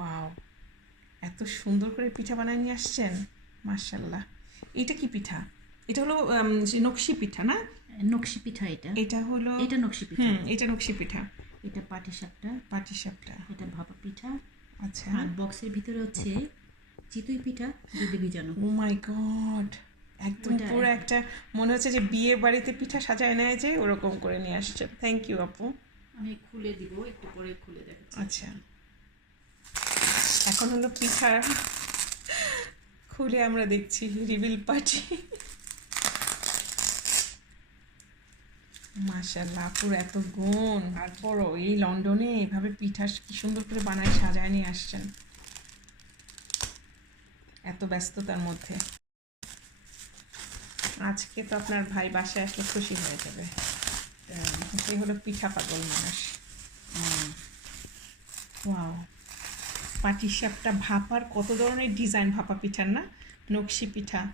Wow এত সুন্দর করে পিঠা বানায় নিয়ে আসছেন? মার্শাল্লাহ এটা কি পিঠা? এটা হলো যে নকশি পিঠা না? নকশি পিঠা এটা। এটা হলো এটা নকশি পিঠা। এটা নকশি পিঠা। এটা পাটি সাপটা পাটি সাপটা এটা ভাপা পিঠা। আচ্ছা। আর বক্সের ভিতরে হচ্ছে চিতই পিঠা দুধে ভিজানো। ও মাই গড একদম পুরো একটা মনে হচ্ছে যে বিয়ে বাড়িতে পিঠা সাজায় নেয় যে ওরকম করে নিয়ে আসছে। থ্যাংক ইউ আপু। আমি খুলে দিব একটু পরে খুলে দেখাচ্ছি। আচ্ছা। এখন হলো পিঠা খুলে আমরা দেখছি রিভিল পার্টি মাশাল্লাহ আপুর এত গুণ। তারপরও এই লন্ডনে এভাবে পিঠা কি সুন্দর করে বানায় সাজায় নিয়ে আসছেন। এত ব্যস্ততার মধ্যে। আজকে তো আপনার ভাই বাসায় আসলে খুশি হয়ে যাবে। সে হলো পিঠা পাগল মানুষ। ওয়াও। পাটিসাপটা ভাপার কত ধরনের ডিজাইন ভাপা পিঠার না? নকশি পিঠা।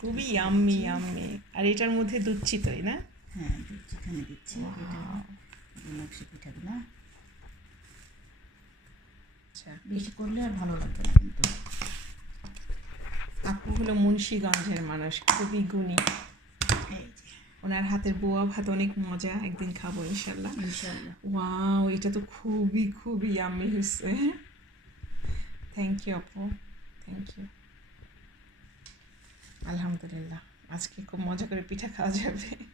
খুবই আম্মি আম্মি আর এটার মধ্যে দুধ চিতই না? হ্যাঁ যেখানে দিচ্ছি। নকশি পিঠাগুলো। আচ্ছা। বেশি করলে আর ভালো লাগবে না কিন্তু। আপু হলো মুন্সিগঞ্জের মানুষ খুবই গুণী। ওনার হাতের বোয়া ভাত অনেক মজা একদিন খাব ইনশাল্লাহ ইনশাল্লাহ ওয়াও এটা তো খুবই খুবই আমি হয়েছে থ্যাংক ইউ আপু। থ্যাংক ইউ আলহামদুলিল্লাহ। আজকে খুব মজা করে পিঠা খাওয়া যাবে।